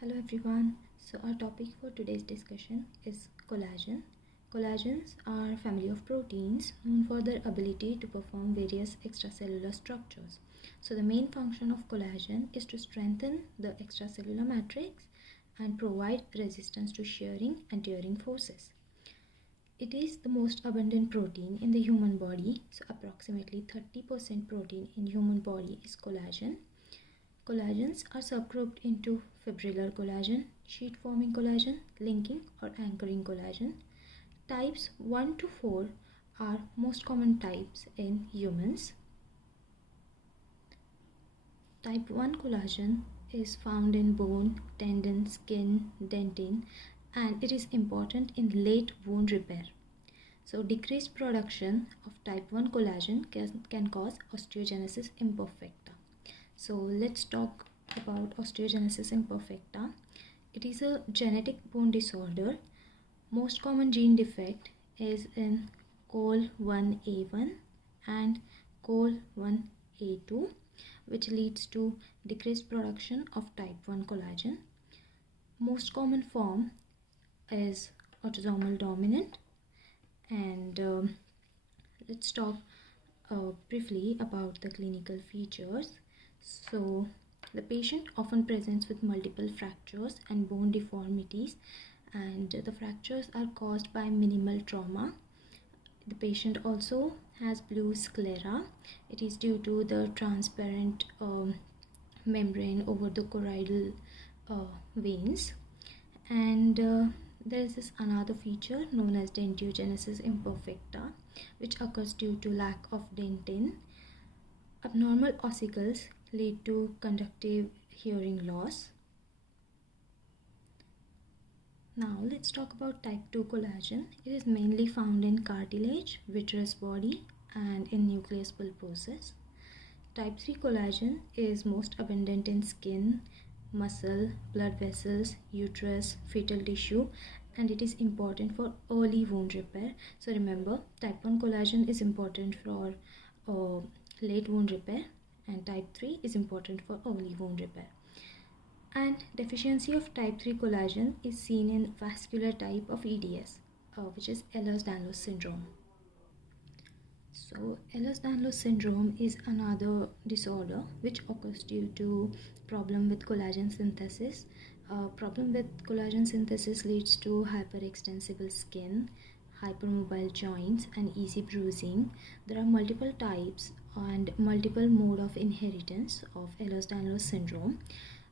Hello everyone. So our topic for today's discussion is collagen. Collagens are a family of proteins known for their ability to perform various extracellular structures. So the main function of collagen is to strengthen the extracellular matrix and provide resistance to shearing and tearing forces. It is the most abundant protein in the human body. So approximately 30% protein in human body is collagen. Collagens are subgrouped into fibrillar collagen, sheet-forming collagen, linking or anchoring collagen. Types 1 to 4 are most common types in humans. Type 1 collagen is found in bone, tendon, skin, dentin, and it is important in late wound repair. So decreased production of type 1 collagen can cause osteogenesis imperfecta. So let's talk about osteogenesis imperfecta. It is a genetic bone disorder. Most common gene defect is in COL1A1 and COL1A2, which leads to decreased production of type 1 collagen. Most common form is autosomal dominant. And let's talk briefly about the clinical features. So the patient often presents with multiple fractures and bone deformities, and the fractures are caused by minimal trauma. The patient also has blue sclera. It is due to the transparent membrane over the choroidal veins. And there is this another feature known as dentiogenesis imperfecta, which occurs due to lack of dentin. Abnormal ossicles lead to conductive hearing loss. Now let's talk about type 2 collagen. It is mainly found in cartilage, vitreous body, and in nucleus pulposus. Type 3 collagen is most abundant in skin, muscle, blood vessels, uterus, fetal tissue, and it is important for early wound repair. So remember, type 1 collagen is important for late wound repair, and type 3 is important for early wound repair. And deficiency of type 3 collagen is seen in vascular type of EDS, which is Ehlers-Danlos syndrome. So Ehlers-Danlos syndrome is another disorder which occurs due to problem with collagen synthesis. Problem with collagen synthesis leads to hyperextensible skin, hypermobile joints, and easy bruising. There are multiple types and multiple mode of inheritance of Ehlers-Danlos syndrome,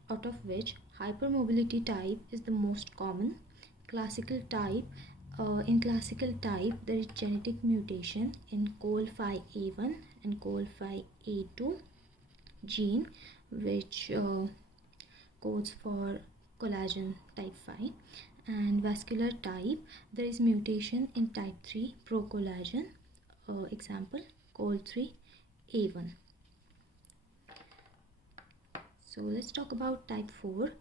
out of which hypermobility type is the most common. In classical type, there is genetic mutation in COL5A1 and COL5A2 gene, which codes for collagen type 5. And vascular type, there is mutation in type 3 procollagen, example COL3A1. So let's talk about type 4.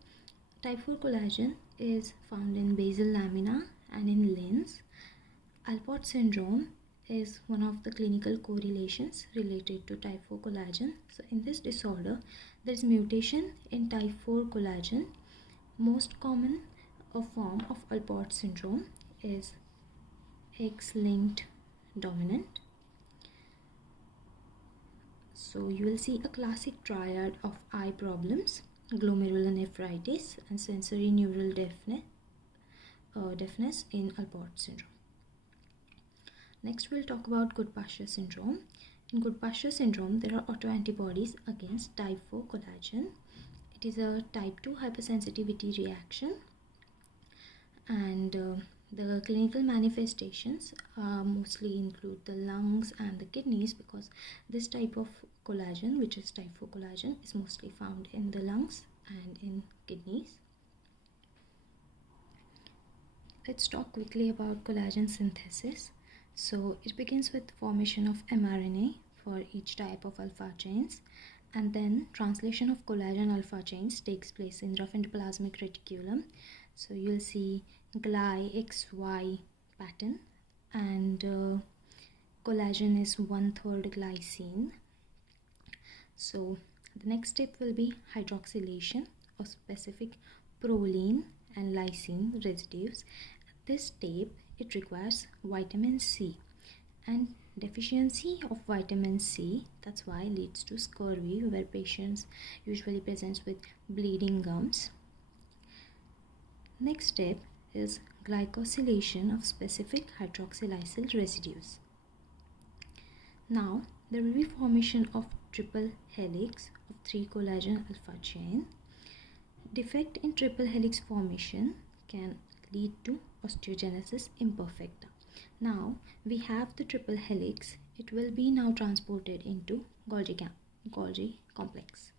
Type 4 collagen is found in basal lamina and in lens. Alport syndrome is one of the clinical correlations related to type 4 collagen. So in this disorder, there is mutation in type 4 collagen. Most common form of Alport syndrome is X-linked dominant. So you will see a classic triad of eye problems: glomerulonephritis and sensory neural deafness in Alport syndrome. Next, we'll talk about Goodpasture syndrome. In Goodpasture syndrome, there are autoantibodies against type 4 collagen. It is a type 2 hypersensitivity reaction, and the clinical manifestations mostly include the lungs and the kidneys, because this type of collagen, which is type 4 collagen, is mostly found in the lungs and in kidneys. Let's talk quickly about collagen synthesis. So it begins with formation of mRNA for each type of alpha chains, and then translation of collagen alpha chains takes place in rough endoplasmic reticulum. So you'll see GlyXY pattern, and collagen is 1/3 glycine. So the next step will be hydroxylation of specific proline and lysine residues. This tape, it requires vitamin C, and deficiency of vitamin C, that's why leads to scurvy, where patients usually presents with bleeding gums. Next step is glycosylation of specific hydroxylysyl residues. Now there will be formation of triple helix of 3 collagen alpha chain. Defect in triple helix formation can lead to osteogenesis imperfecta. Now we have the triple helix, it will be now transported into Golgi complex.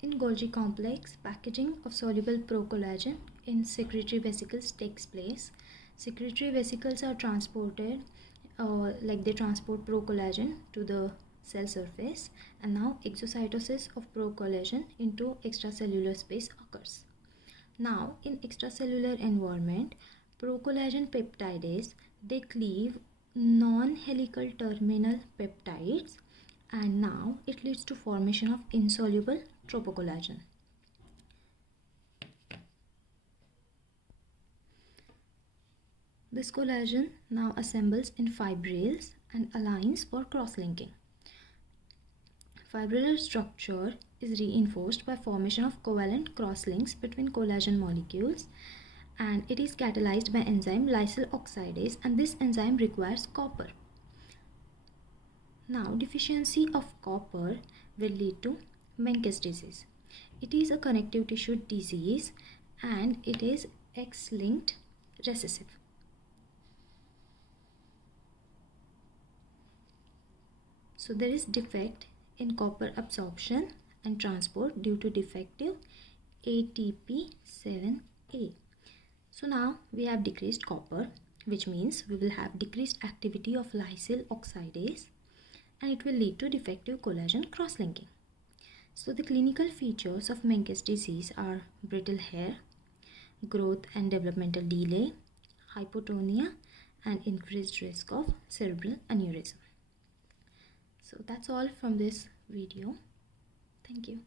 In Golgi complex, packaging of soluble procollagen in secretory vesicles takes place. Secretory vesicles are transported like they transport procollagen to the cell surface, and now exocytosis of procollagen into extracellular space occurs. Now in extracellular environment, procollagen peptidase, they cleave non-helical terminal peptides, and now it leads to formation of insoluble tropocollagen. This collagen now assembles in fibrils and aligns for cross-linking. Fibrillar structure is reinforced by formation of covalent cross-links between collagen molecules, and it is catalyzed by enzyme lysyl oxidase, and this enzyme requires copper. Now deficiency of copper will lead to Menkes disease. It is a connective tissue disease and it is X-linked recessive. So there is defect in copper absorption and transport due to defective ATP7A. So now we have decreased copper, which means we will have decreased activity of lysyl oxidase, and it will lead to defective collagen cross-linking. So the clinical features of Menkes disease are brittle hair, growth and developmental delay, hypotonia, and increased risk of cerebral aneurysm. So that's all from this video. Thank you.